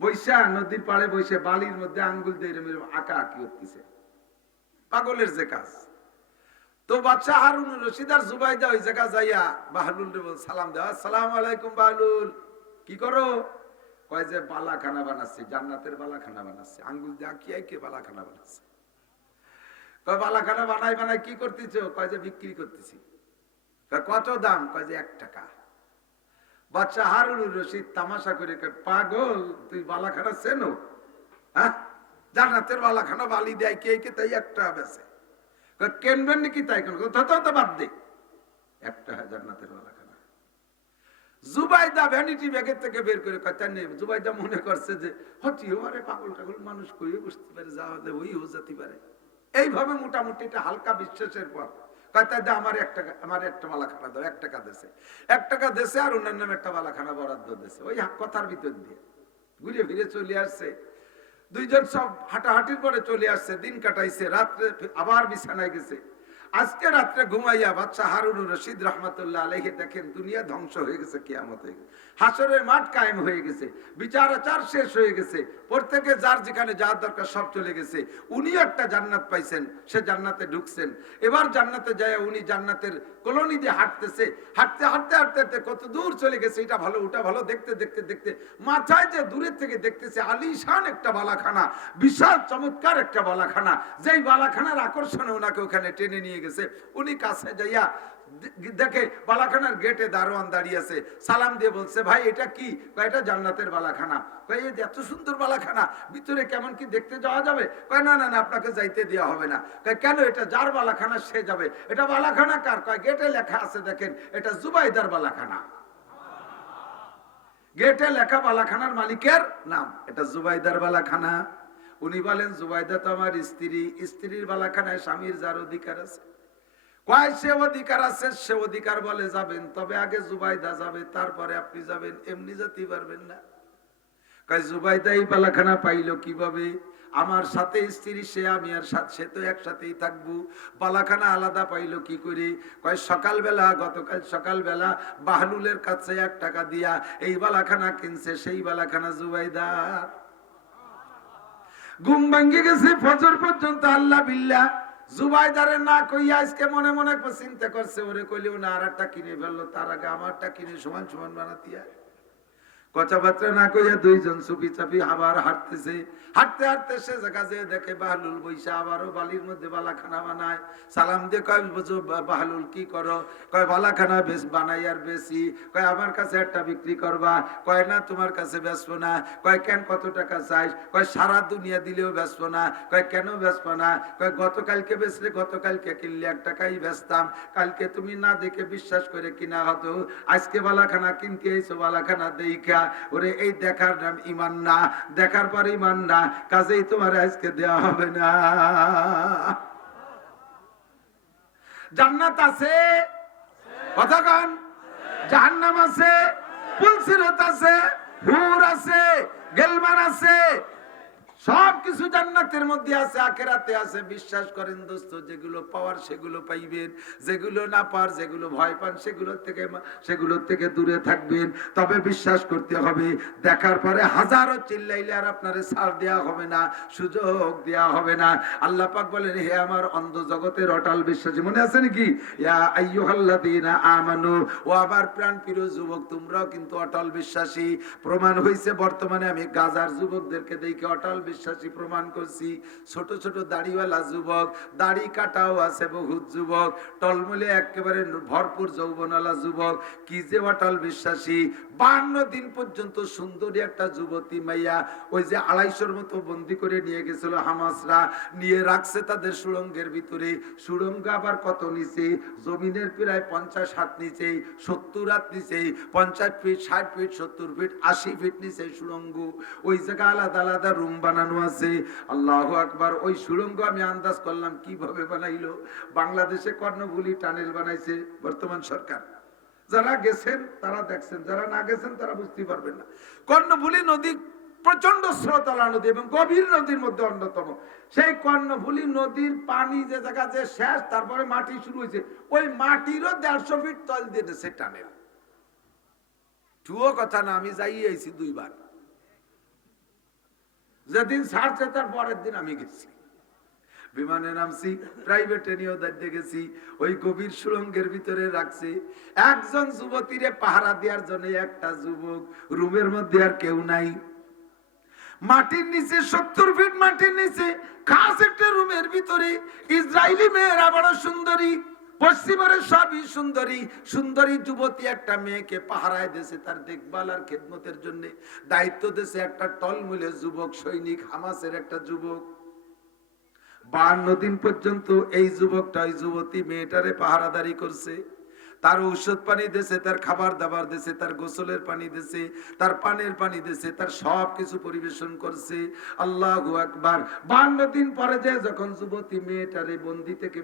বৈশা নদীর পাড়ে বসে বালির মধ্যে আঙ্গুল দিয়ে আঁকা আঁকি করতেছে পাগলের যে কাজ। তো বাচ্চা হারুন রশিদার জুবাইদা ওই জায়গা যাইয়া বাহলুল সালাম দেওয়া সালাম আলাইকুম বাহলুল, কি করো? কয় যে বালাখানা বানাচ্ছে, জান্নাতের বালাখানা বানাচ্ছে। আঙ্গুল দিয়ে আঁকি আঁকি বালাখানা বানাচ্ছে। কয় বালাখানা বানাই বানাই কি করতেছ? কয় যে বিক্রি করতেছি। কত দাম? কয় যে এক টাকা। বাচ্চা হারুন রশিদ তামাশা করে পাগল, তুই বালাখানা চেনো? হ্যাঁ? জান্নাতের বালাখানা বালি দেয়, কে কে তাই একটা বেছে কেনবেন নাকি তাই কেন? তো বাদ দে। একটা জান্নাতের বালাখানা। জুবাইদা ভ্যানিটি ব্যাগের থেকে বের করে কথা জুবাইদা মনে করছে যে হটিও আরে পাগল টাগল মানুষ কই বুঝতে পারে যা হলে ওই হয়ে যেতে পারে। এইভাবে মোটামুটি একটা হালকা বিশ্বাসের পর। কথা দে আমার এক টাকা আমার একটা মালাখানা দাও, এক টাকা দেশে এক টাকা দেশে আর অন্যান্য নামে একটা মালাখানা বরাদ্দ দেশে ওই কথার ভিতর দিয়ে। ঘুরে ফিরে চলে আসছে। দুইজন সব হাঁটাহাঁটির পরে চলে আসছে, দিন কাটাইছে, রাত্রে আবার বিছানায় গেছে। আজকে রাত্রে ঘুমাইয়া বাচ্চা হারুন রশিদ রহমতুল্লাহ আলহে দেখেন দুনিয়া ধ্বংস হয়ে গেছে, কিয়ামত হয়ে গেছে। হাসরের মাঠ কায়েম হয়ে গেছে, বিচার আচার শেষ হয়ে গেছে, প্রত্যেকে যার যেখানে যার দরকার সব চলে গেছে। উনিও একটা জান্নাত পাইছেন, সে জান্নাতে ঢুকছেন। এবার জান্নাতে যায় উনি জান্নাতের কলোনি দিয়ে হাঁটতেছে। হাঁটতে হাঁটতে হাঁটতে হাঁটতে কত দূর চলে গেছে, এটা ভালো, ওটা ভালো, দেখতে দেখতে দেখতে। মাথায় যে দূরের থেকে দেখতেছে, আলিশান একটা বালাখানা, বিশাল চমৎকার একটা বালাখানা। যেই বালাখানার আকর্ষণে ওনাকে ওখানে টেনে নিয়ে গেছে। উনি কাছে যাইয়া দেখে বালাখানার গেটে দারোয়ান দাঁড়িয়ে আছে। সালাম দিয়ে বলছে, ভাই, এটা কি? এটা জান্নাতের বালাখানা। কয় এই এত সুন্দর বালাখানা, ভিতরে কেমন কি দেখতে যাওয়া যাবে? কয়, না না না, আপনাকে যাইতে দেওয়া হবে না। কয়, কেন? এটা যার বালাখানা সে যাবে। এটা বালাখানা কার? কয়, গেটে লেখা আছে, দেখেন, এটা জুবাইদার বালাখানা। গেটে লেখা বালাখানার মালিকের নাম, এটা জুবাইদার বালাখানা। উনি বলেন, জুবাইদা তো আমার স্ত্রী। স্ত্রীর বালাখানায় স্বামীর যার অধিকার আছে। কয় সে অধিকার আছে? সে অধিকার বলে যাবেন, তবে আগে জুবাইদা যাবে, তারপরে আপনি যাবেন, এমনি যেতে পারবেন না। কয়, জুবাইদা এই বালাখানা পাইলো কীভাবে? আমার সাথে স্ত্রী, সে আমি আর সাথে, সে তো একসাথেই থাকব। বালাখানা আলাদা পাইলো কি করে? কয়, সকালবেলা, গতকাল সকালবেলা বাহলুলের কাছে এক টাকা দিয়া এই বালাখানা কিনছে, সেই বালাখানা জুবাইদার ঘুম ভাঙ্গি গেছে, ফজর পর্যন্ত আল্লাহ বিল্লাহ জুবাইদারে না কইয়া আজকে মনে মনে চিন্তা করছে, ওরে কইলেও না আর একটা কিনে ফেলল, তার আগে আমারটা কিনে সমান সমান বানাতিয়া। কথাবার্তা না কইয়া দুইজন চুপি চাপি আবার হাঁটতেছে। হাঁটতে হাঁটতে সে জায়গা যে দেখে বাহলুল বৈশা আবারও বালির মধ্যে বালাখানা বানায়। সালাম দিয়ে কয়, বুঝো বাহলুল, কি করো? কয়, বালাখানা বেশ, বানাই আর বেশি। কয়, আমার কাছে একটা বিক্রি করবা। কয়, না, তোমার কাছে বেচবো না। কয়, কেন কত টাকা চাইস? কয়, সারা দুনিয়া দিলেও বেচবো না। কয়, কেন বেচবো না? কয়, গতকালকে বেচলে গতকালকে কিনলে এক টাকাই বেচতাম। কালকে তুমি না দেখে বিশ্বাস করে কিনা হতো। আজকে বালাখানা কিনতে এসো, বালাখানা দেখা ওরে, এই দেখার নাম ইমান না, দেখার পর ইমান না, কাজেই তোমার আজকে দেওয়া হবে না। জান্নাত আছে, কথা কন। জাহান্নাম আছে, পুলসিরত আছে, হুর আছে, গেলমান আছে সব কিছু জান্নাতের মধ্যে আছে, আখেরাতে আছে। বিশ্বাস করেন দোস্ত, যেগুলো পাওয়ার সেগুলো পাইবেন, যেগুলো না পাওয়ার, যেগুলো ভয় পান, সেগুলোর থেকে সেগুলোর থেকে দূরে থাকবেন। তবে বিশ্বাস করতে হবে, দেখার পরে হাজারো চিল্লাইলে আর আপনারে ছাড় দেওয়া হবে না, সুযোগ দেওয়া হবে না। আল্লাহ পাক বলেন, হে আমার অন্ধ জগতের অটাল বিশ্বাসী। মনে আছে নাকি? ইয়া আইয়ুহাল্লাযীনা আমানু। ও আবার প্রাণ প্রিয় যুবক, তোমরাও কিন্তু অটল বিশ্বাসী। প্রমাণ হইছে বর্তমানে আমি গাজার যুবকদেরকে দেখি অটল বিশ্বাসী প্রমাণ করছি। ছোট ছোট দাড়িওয়ালা যুবক, দাড়ি কাটাও আছে বহুত যুবক, টলমলে একেবারে ভরপুর যৌবনওয়ালা যুবক, কি যে অটল বিশ্বাসী। বান্ন দিন পর্যন্ত সুন্দরী একটা যুবতী মাইয়া, ওই যে আড়াইশোর মতো বন্দি করে নিয়ে গেছিল হামাসরা, নিয়ে রাখছে তাদের সুড়ঙ্গের ভিতরে। সুড়ঙ্গ আবার কত নিচে? জমিনের প্রায় পঞ্চাশ হাত নিচে, সত্তর হাত নিচে, পঞ্চাশ ফিট ষাট ফিট সত্তর ফিট আশি ফিট নিচে সুড়ঙ্গ। ওই জায়গা আলাদা আলাদা রুম বানানো আছে। আল্লাহ আকবার। ওই সুড়ঙ্গ আমি আন্দাজ করলাম কীভাবে বানাইলো। বাংলাদেশে কর্ণভুলি টানেল বানাইছে বর্তমান সরকার। যারা গেছেন, তারা দেখছেন। যারা না গেছেন, তারা বুঝতে পারবেন না। কর্ণভুলি নদী প্রচণ্ড স্রোতলা নদী এবং গভীর নদীর মধ্যে অন্যতম। সেই কর্ণফুলী নদীর পানি যে জায়গা যে শেষ, তারপরে মাটি শুরু হয়েছে। ওই মাটিরও দেড়শো ফিট তল দিয়ে সে টানেল। টুও কথা না, আমি যাই আইছি দুইবার। যেদিন ছাড়ছে, তার পরের দিন আমি গেছি। বিমানে নামছি প্রাইভেটে নিয়েও দাঁড়িয়ে গেছি, ওই গভীর সুরঙ্গের ভিতরে রাখছে। একজন যুবতীরে পাহারা দেওয়ার জন্য একটা যুবক, রুমের মধ্যে আর কেউ নাই। মাটির নিচে, সত্তর ফিট মাটির নিচে, খাস একটা রুমের ভিতরে, ইসরায়েলি মেয়েরা বড় সুন্দরী। পশ্চিমের সবই সুন্দরী সুন্দরী যুবতী একটা মেয়েকে পাহারায় দেশে তার দেখভাল আর খেদমতের জন্য। দায়িত্ব দেশে একটা টলমুলে যুবক, সৈনিক, হামাসের একটা যুবক। বান্ন দিন পর্যন্ত এই যুবকটা, ওই যুবতী মেয়েটারে পাহারাদারি করছে। তার ঔষধ পানি দেশে তার খাবার দাবার দেশে তার গোসলের পানি দেশে তার পানের পানি দেশে তার সব কিছু পরিবেশন করছে। আল্লাহ আকবার। বান্ন দিন পরে যে যখন যুবতী মেয়েটারে বন্দি থেকে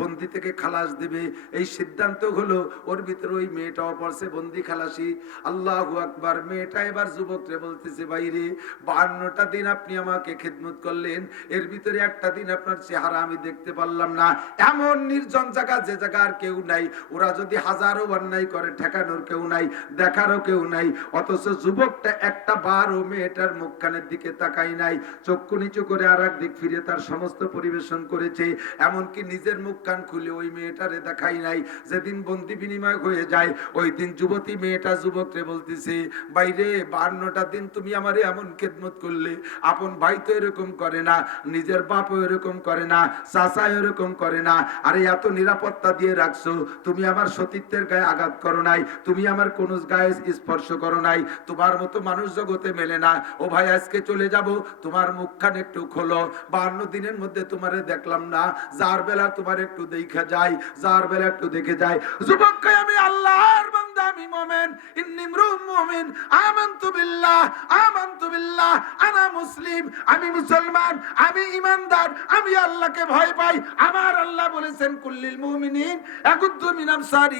বন্দি থেকে খালাস দেবে, এই সিদ্ধান্ত হলো, ওর ভিতরে ওই মেয়েটাও পড়ছে বন্দি খালাসি। আল্লাহ আকবার। মেয়েটা এবার যুবকরে বলতেছে বাইরে বান্নটা দিন আপনি আমাকে খেদমত করলেন, এর ভিতরে একটা দিন আপনার চেহারা আমি দেখতে পারলাম না। এমন নির্জন জায়গা, যে জায়গা আর কেউ নাই। ওরা যদি হাজারো অন্যায় করে, ঠেকানোর কেউ নাই, দেখারও কেউ নাই, অথচ যুবকটা একটা বারও মেয়েটার মুখখানের দিকে তাকাই নাই, চক্ষু নিচু করে আর দিক ফিরে তার সমস্ত পরিবেশন করেছে, এমনকি নিজের মুখ কান খুলে ওই মেয়েটারে দেখাই নাই। যেদিন বন্দি বিনিময় হয়ে যায়, ওই দিন যুবতী মেয়েটা যুবকরে বলতেছে, বাইরে বান্নটা দিন তুমি আমার এমন খেদমত করলে, আপন ভাই তো এরকম করে না, নিজের বাপও এরকম করে না চাচা এরকম করে না, আরে এত নিরাপত্তা দিয়ে রাখছো, তুমি আমার সতীত্বের গায়ে আঘাত করো নাই। তুমি আমার কোন গায়ে স্পর্শ করো নাই। তোমার মতো মানুষ জগতে মেলে না। ও ভাই, আজকে চলে যাব। তোমার মুখখান একটু খোলো। বান্ন দিনের মধ্যে তোমারে দেখলাম না। যার বেলা তোমার একটু দেখা যায়, যার বেলা একটু দেখে যায়। যুবককে আমি আল্লাহর বান্দা, আমি মোমেন। ইন্নি মুমিন। আমানতু বিল্লাহ আমানতু বিল্লাহ। আনা মুসলিম। আমি মুসলমান। আমি ইমানদার। আমি আল্লাহকে ভয় পাই। আমার আল্লাহ বলেছেন, কুল্লিল মুমিনিন ইয়াকুদ্দু মিন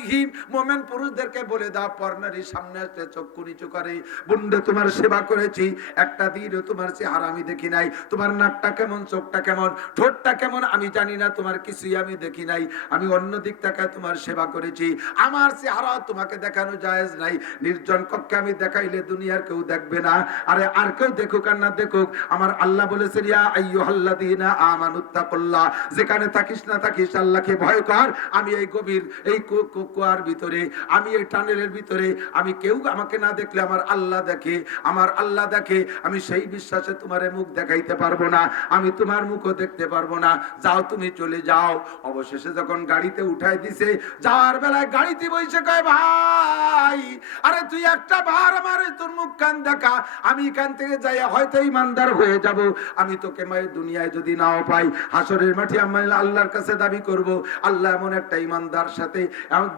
আবসারিহিম মুমিন পুরুষদেরকে বলে দাও পর্নারী সামনে আসতে চক্ষু নিচু করে বুন্ডে তোমার সেবা করেছি, একটা দিনও তোমার চেহারা আমি দেখি নাই, তোমার নাকটা কেমন, চোখটা কেমন, ঠোঁটটা কেমন, আমি জানি না, তোমার কিছুই আমি দেখি নাই, আমি অন্য দিক থেকে তোমার সেবা করেছি, আমার চেহারা তোমাকে দেখানো জায়েজ নাই, নির্জন কক্ষে আমি দেখাইলে দুনিয়ার কেউ দেখবে না, আরে আর কেউ দেখুক আর না দেখুক, আমার আল্লাহ বলেছেন, ইয়া আইয়ুহাল্লাযীনা আমানুত্তাকুল্লাহ যেখানে থাকিস না থাকিস, আল্লাহকে ভয় কর, আমি এই গভীর, এই কুয়ার ভিতরে, আমি এই টানেলের ভিতরে, আমি কেউ আমাকে না দেখলে আমার আল্লাহ দেখে, আমার আল্লাহ দেখে, আমি সেই বিশ্বাসে তোমার মুখ দেখাইতে পারব না, আমি তোমার মুখও দেখতে পারব না। যাও তুমি চলে যাও। অবশেষে যখন গাড়িতে উঠাই দিছে, যাওয়ার বেলায় গাড়িতে বসে কয় ভাই, আরে তুই একটা বার আমার তোর মুখ কান দেখা, আমি এখান থেকে যাই হয়তো ইমানদার হয়ে যাব। আমি তোকে মায়ের দুনিয়ায় যদি নাও পাই, হাসরের মাঠে আমি আল্লাহর কাছে দাবি করব, আল্লাহ এমন একটা ইমানদার সাথে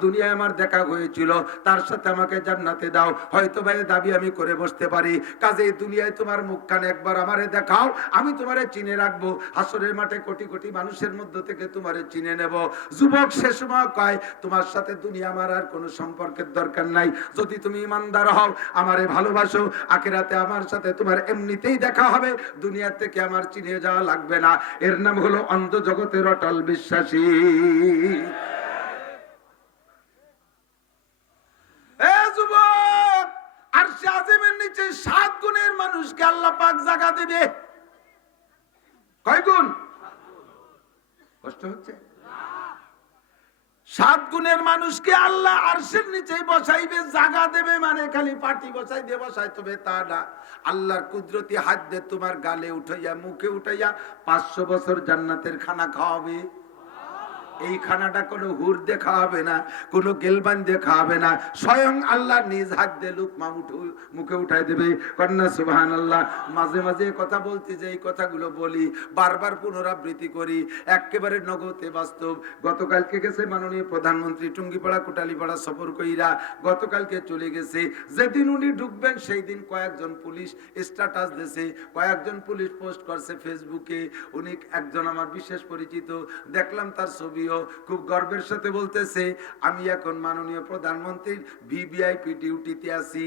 দুনিয়ায় আমার দেখা হয়েছিল, তার সাথে আমাকে জান্নাতে দাও। হয়তো ভাই দাবি আমি করে বসতে পারি। কাজে দুনিয়ায় তোমার মুখখানে একবার আমারে দেখাও, আমি তোমারে চিনে রাখব। হাসরের মাঠে কোটি কোটি মানুষের মধ্য থেকে তোমারে চিনে নেব। যুবক সে সময় কয়, তোমার সাথে দুনিয়া আমার আর কোনো সম্পর্কের দরকার নাই। যদি তুমি ইমানদার হও, আমারে ভালোবাসো। আখেরাতে আমার সাথে তোমার এমনিতেই দেখা হবে। দুনিয়ার থেকে আমার চিনে যাওয়া লাগবে না। এর নাম হলো অন্ধ জগতের অটল বিশ্বাসী এ যুবক আর সে আজিমের নিচে সাত গুণের মানুষকে আল্লাহ পাক জায়গা দেবে। কয় গুণ কষ্ট হচ্ছে? সাত গুণের মানুষকে আল্লাহ আরশের নিচে বসাইবে, জাগা দেবে মানে খালি পাটি বসাই দিয়ে বসাই তবে তা না। আল্লাহর কুদরতি হাত দিয়ে তোমার গালে উঠাইয়া, মুখে উঠাইয়া পাঁচশো বছর জান্নাতের খানা খাওয়াবে। এই খানাটা কোনো হুর দেখা হবে না, কোনো গেলবান দেখা হবে না। স্বয়ং আল্লাহ নিজ হাত দিয়ে লুকমা উঠে, মুখে উঠাই দেবে। কন্যা সুবাহান আল্লাহ মাঝে মাঝে কথা বলতে যে এই কথাগুলো বলি, বারবার পুনরাবৃত্তি করি একেবারে নগদে বাস্তব। গতকালকে গেছে মাননীয় প্রধানমন্ত্রী টুঙ্গিপাড়া, কোটালিপাড়া সফর কইরা গতকালকে চলে গেছে। যেদিন উনি ঢুকবেন সেই দিন কয়েকজন পুলিশ স্ট্যাটাস দিয়েছে। কয়েকজন পুলিশ পোস্ট করছে ফেসবুকে। উনি একজন আমার বিশেষ পরিচিত। দেখলাম তার ছবিও। খুব গর্বের সাথে বলতেছে আমি এখন মাননীয় প্রধানমন্ত্রীর ভিভিআইপি ডিউটিতে আছি।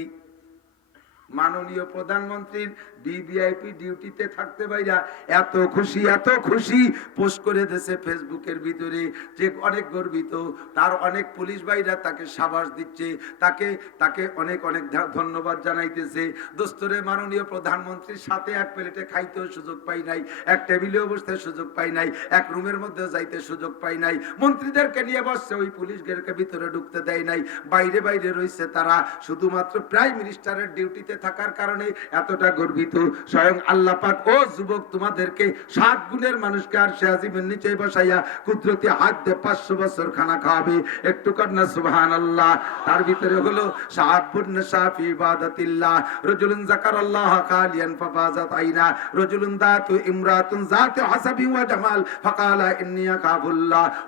মাননীয় প্রধানমন্ত্রীর বিবিআইপি ডিউটিতে থাকতে পাইরা এত খুশি এত খুশি পোস্ট করে দিয়েছে ফেসবুকের ভিতরে যে অনেক গর্বিত। তার অনেক পুলিশ ভাইরা তাকে সাবাস দিচ্ছে, তাকে তাকে অনেক অনেক ধন্যবাদ জানাইতেছে। দোস্তরে, মাননীয় প্রধানমন্ত্রীর সাথে এক প্লেটে খাইতেও সুযোগ পাই নাই, এক টেবিলে বসতে সুযোগ পাই নাই, এক রুমের মধ্যে যাইতে সুযোগ পাই নাই। মন্ত্রীদেরকে নিয়ে বসছে, ওই পুলিশদেরকে ভিতরে ঢুকতে দেয় নাই। বাইরে বাইরে রয়েছে তারা। শুধুমাত্র প্রাইম মিনিস্টারের ডিউটিতে থাকার কারণে এতটা গর্বিত। স্বয়ং আল্লাহ পাক, ও যুবক, তোমাদেরকে সাত গুণের মানুষকে আর সে আজিমের নিচে বসাইয়া কুদরতি হাত দিয়ে পাঁচশো বছর খানা খাওয়াবে। একটু কন্যা সুবহান আল্লাহ তার ভিতরে হলো সাহাবুন সাফি রজুলুন জাকার আল্লাহ কালিয়ান ফাফাজাত আইনা, রজুলুন দাতু ইমরাতুন জাতু হাসাবি ওয়া জামাল ফাকালা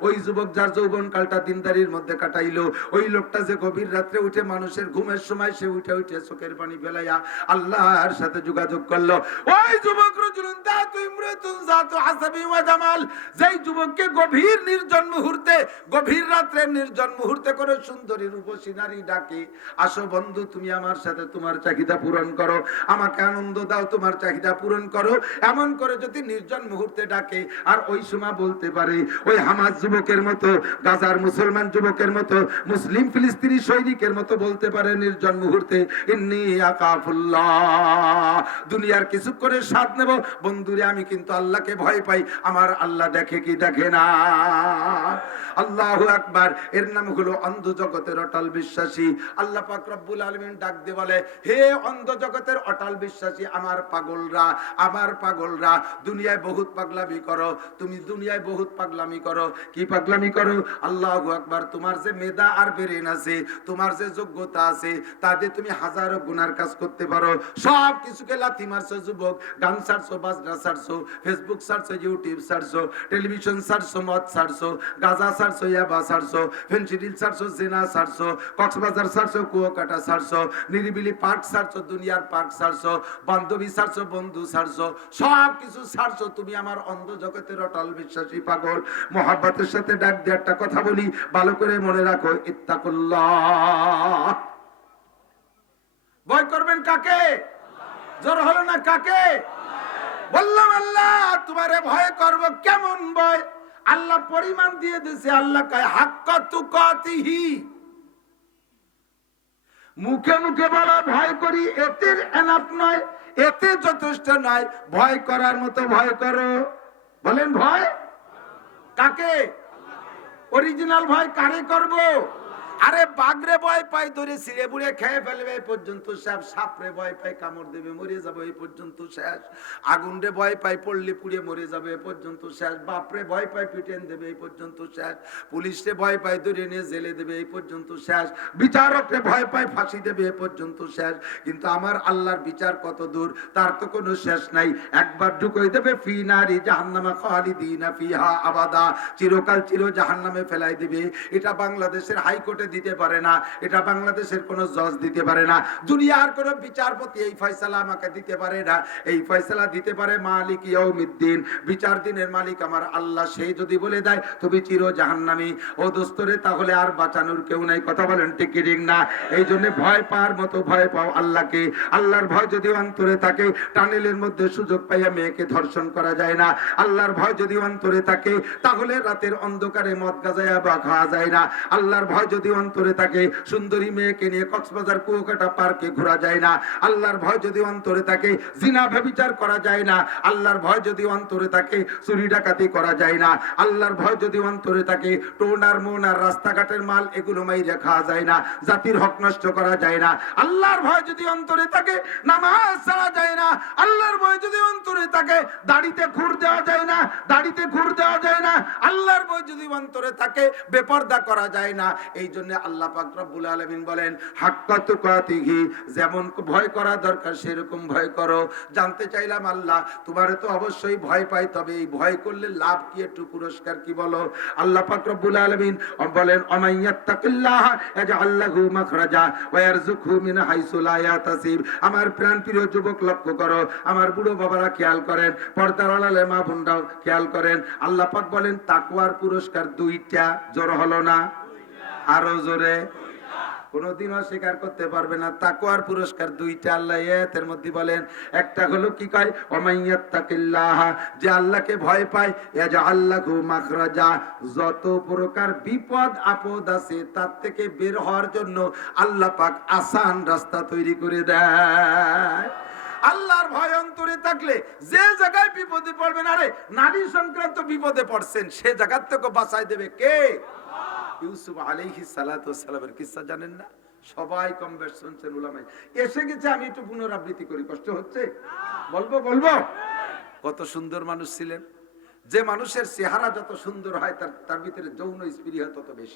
ওই যুবক যার যৌবন কালটা দিনদারির মধ্যে কাটাইলো, ওই লোকটা যে গভীর রাত্রে উঠে মানুষের ঘুমের সময় সে উঠে উঠে চোখের পানি আল্লাহর সাথে যোগাযোগ করল। ওই যুবক রজুলুন জাতু হাসাবি ওয়া জামাল? যেই যুবককে গভীর নির্জন মুহূর্তে, গভীর রাত্রে নির্জন মুহূর্তে করে সুন্দরী রূপসী নারী ডাকে, আসো বন্ধু, তুমি আমার সাথে তোমার চাহিদা পূরণ করো। আমাকে আনন্দ দাও, তোমার চাহিদা পূরণ করো। এমন করে যদি নির্জন মুহূর্তে ডাকে, আর ওই সময় বলতে পারে, ওই হামাজ যুবকের মতো, গাজার মুসলমান যুবকের মতো, মুসলিম ফিলিস্তিনি সৈনিকের মতো বলতে পারে নির্জন মুহূর্তে, ইন্নি দুনিয়ার কিছু করে স্বাদ নেব। বন্ধুরে, আমি কিন্তু আল্লাহকে ভয় পাই। আমার আল্লাহ দেখে কি দেখে না? আল্লাহ আকবার। এর নাম হলো অন্ধ জগতের অটল বিশ্বাসী। আল্লাহ পাক আলমিন ডাক দিয়ে বলে, হে অন্ধ জগতের অটল বিশ্বাসী, আমার পাগলরা আমার পাগলরা, দুনিয়ায় বহুত পাগলামি করো। তুমি দুনিয়ায় বহুত পাগলামি করো। কি পাগলামি করো? আল্লাহ আকবার। তোমার যে মেধা আর বেরেন আছে, তোমার যে যোগ্যতা আছে তাতে তুমি হাজারো গুনার কাজ করতে পারো। সব কিছুকে লাথি মারছো, যুবক। গান ছাড়ছো, বাজনা ছাড়ছো ফেসবুক ছাড়ছো ইউটিউব ছাড়ছো টেলিভিশন ছাড়ছো, মদ ছাড়ছো, গাজা ছাড়ছো, ইয়াবা ছাড়ছো ফেন্সিডিল ছাড়ছো, জেনা ছাড়ছো, কক্সবাজার ছাড়ছো, কুয়াকাটা ছাড়ছো, নিরিবিলি পার্ক ছাড়ছো, দুনিয়ার পার্ক ছাড়ছো, বান্ধবী ছাড়ছো, বন্ধু ছাড়ছো, সব কিছু ছাড়ছো। তুমি আমার অন্ধ জগতের অটল বিশ্বাসী পাগল। মোহাব্বতের সাথে ডাক দিয়ে একটা কথা বলি, ভালো করে মনে রাখো, ইত্তাকুল্লাহ। ভয় করবেন কাকে? জোর হলো না কাকে? বললাম, আল্লাহ, তোমারে ভয় করব কেমন ভয়? আল্লাহ পরিমাণ দিয়ে দিছে, আল্লাহ কয়, হাক্কা মুখে মুখে বলা, ভয় করি, এতে এনাফ নয়, এতে যথেষ্ট নয়। ভয় করার মতো ভয় করো। বলেন, ভয়? কাকে? অরিজিনাল ভয় কারে করব? আরে বাগরে ভয় পাই, ধরে ছিঁড়ে বুড়ে খেয়ে ফেলবে এই পর্যন্ত সাপ সাপরে ভয় পাই, কামড় দেবে, মরে যাবে এই পর্যন্ত শেষ। আগুন রে ভয় পাই, পড়লে পুড়ে মরে যাবে এই পর্যন্ত শেষ। বাপরে ভয় পাই, পিটেন দেবে এই পর্যন্ত শেষ। পুলিশে ভয় পাই, ধরে নিয়ে জেলে দেবে এই পর্যন্ত শেষ। বিচারকরে ভয় পাই, ফাঁসি দেবে এ পর্যন্ত শেষ। কিন্তু আমার আল্লাহর বিচার কত দূর, তার তো কোনো শেষ নাই। একবার ঢুকই দেবে ফি নারী জাহান্নামা খালিদিনা ফিহা আবাদা। চিরকাল চির জাহান্নামে ফেলাই দিবে। এটা বাংলাদেশের হাইকোর্টে দিতে পারে না, এটা বাংলাদেশের কোনো জজ দিতে পারে না, দুনিয়ার কোনো বিচারপতি এই ফয়সালা আমাকে দিতে পারে না। এই ফয়সালা দিতে পারে মালিক ইয়াউমিদ্দিন, বিচার দিনের মালিক আমার আল্লাহ সেই যদি বলে দেয়, তুমি চির জাহান্নামী। ও দোস্তরে, তাহলে আর বাঁচানোর কেউ নাই, কথা বলেন ঠিক না? এই জন্য ভয় পাওয়ার মতো ভয় পাও আল্লাহকে। আল্লাহর ভয় যদি অন্তরে থাকে, টানেলের মধ্যে সুযোগ পাইয়া মেয়েকে ধর্ষণ করা যায় না। আল্লাহর ভয় যদি অন্তরে থাকে, তাহলে রাতের অন্ধকারে মদ গাজায়া বা খাওয়া যায় না। আল্লাহর ভয় যদি অন্তরে থাকে সুন্দরী মেয়েকে নিয়ে কক্সবাজার কুয়াকাটা পার্কে ঘোরা যায় না। আল্লাহর ভয় যদি অন্তরে থাকে জিনা ব্যবিচার করা যায় না, আল্লাহর ভয় যদি অন্তরে থাকে চুরি ডাকাতি করা যায় না, আল্লাহর ভয় যদি অন্তরে থাকে টোনার মোনার রাস্তাঘাটের মাল এগুলো মাইরে খাওয়া যায় না, জাতির হক নষ্ট করা যায় না। আল্লাহর ভয় যদি অন্তরে থাকে নামাজ ছাড়া যায় না, আল্লাহর ভয় যদি অন্তরে থাকে দাড়িতে ঘুর দেওয়া যায় না, দাড়িতে ঘুর দেওয়া যায় না, আল্লাহর ভয় যদি অন্তরে থাকে বেপর্দা করা যায় না, এই জন্য আল্লাহ পাক রব্বুল আলামিন বলেন, হাক্কা যেমন ভয় করা দরকার, সেরকম ভয় করো। জানতে চাইলাম আল্লাহ, তোমারে তো অবশ্যই ভয় পাই, তবে এই ভয় করলে লাভ কি একটু পুরস্কার কি বলো? আল্লাহ পাক রব্বুল আলামিন বলেন, অমাইয়াত্তাকিল্লাহ মাখরাজা মিন হাইসু লা ইয়াতাসিব আমার যুবক, লক্ষ্য করো, আমার বুড়ো বাবারা খেয়াল করেন, পর্দার আড়ালে মা বোনরাও খেয়াল করেন। আল্লাহ পাক বলেন, তাকওয়ার পুরস্কার দুইটা জোর হলো না। আরও জোরে। কোনোদিনও স্বীকার করতে পারবে না। তাকুয়ার পুরস্কার দুইটা আল্লাহ এর মধ্যে বলেন, একটা হলো কি কয়? ওমাইয়াত্তাকিল্লাহ যে আল্লাহকে ভয় পায় ইয়াজা আল্লাহু মাখরাজা। যত প্রকার বিপদ, আপদ আছে, তার থেকে বের হওয়ার জন্য আল্লাহ পাক আসান রাস্তা তৈরি করে দেয়। আল্লাহর ভয় অন্তরে থাকলে যে জায়গায় বিপদে পড়বেন, আরে নারী সংক্রান্ত বিপদে পড়ছেন, সে জায়গার থেকে বাঁচাই দেবে কে? ইউসুফ আলিহি সালাতামের কিসা জানেন না? সবাই কম বেশ শুনছেন উলামাই এসে গেছে, আমি একটু পুনরাবৃত্তি করি, কষ্ট হচ্ছে? বলব বলব? কত সুন্দর মানুষ ছিলেন। যে মানুষের চেহারা যত সুন্দর হয়, তার তার ভিতরে যৌন স্পৃহ তত বেশি।